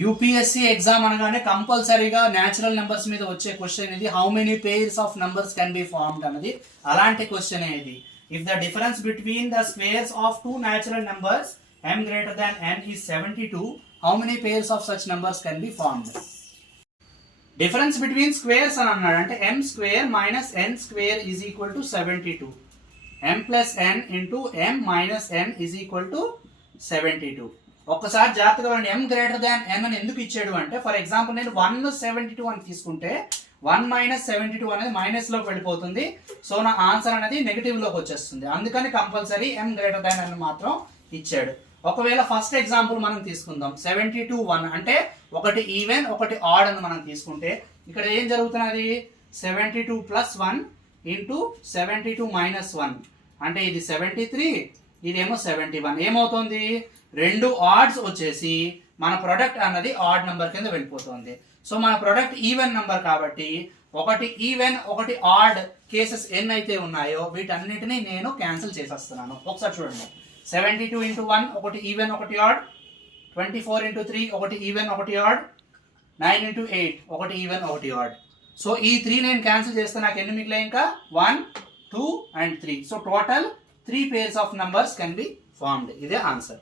UPSC exam అనగానే కంపల్సరీగా natural numbers మీద వచ్చే క్వశ్చన్ ఇది. How many pairs of numbers can be formed అన్నది అలాంటి క్వశ్చన్ ఇది. If the difference between the squares of two natural numbers m greater than n is 72, how many pairs of such numbers can be formed? Difference between squares అని అన్నాడు అంటే m square minus n square is equal to 72. m plus n into m minus n is equal to 72. ఒక్కసారి జాగ్రత్తగా చూడండి, m greater than n అని ఎందుకు ఇచ్చాడు అంటే, ఫర్ ఎగ్జాంపుల్ నేను 172 అని తీసుకుంటే 1 మైనస్ 72 అనేది మైనస్ లోకి వెళ్ళిపోతుంది. సో నా ఆన్సర్ అనేది నెగిటివ్ లోకి వచ్చేస్తుంది. అందుకని compulsory m greater than n మాత్రం ఇచ్చాడు. ఒకవేళ ఫస్ట్ ఎగ్జాంపుల్ మనం తీసుకుందాం, 72 1 అంటే ఒకటి ఈవెన్ ఒకటి ఆడ్ అని మనం తీసుకుంటే ఇక్కడ ఏం జరుగుతున్నది, 72 ప్లస్ 1 ఇంటూ 72 మైనస్ 1 అంటే ఇది 73, ఇదేమో 71. ఏమవుతుంది, రెండు ఆడ్స్ వచ్చేసి మన ప్రొడక్ట్ అన్నది ఆడ్ నెంబర్ కింద వెళ్ళిపోతుంది. సో మన ప్రొడక్ట్ ఈవెన్ నెంబర్ కాబట్టి ఒకటి ఈవెన్ ఒకటి ఆడ్ కేసెస్ ఎన్ని అయితే ఉన్నాయో వీటన్నిటిని నేను క్యాన్సిల్ చేసేస్తున్నాను. ఒకసారి చూడండి, 72 ఇంటూ 1 ఒకటి ఈవెన్ ఒకటి ఆడ్, 24 ఇంటూ 3 ఒకటి ఈవెన్ ఒకటి ఆడ్, 9 ఇంటూ 8 ఒకటి ఈవెన్ ఒకటి ఆడ్. సో ఈ 3 నేను క్యాన్సిల్ చేస్తే నాకు ఎన్ని మిగిలాయి, ఇంకా 1 2 and 3. So total 3 pairs of numbers can be formed. ఇదే ఆన్సర్.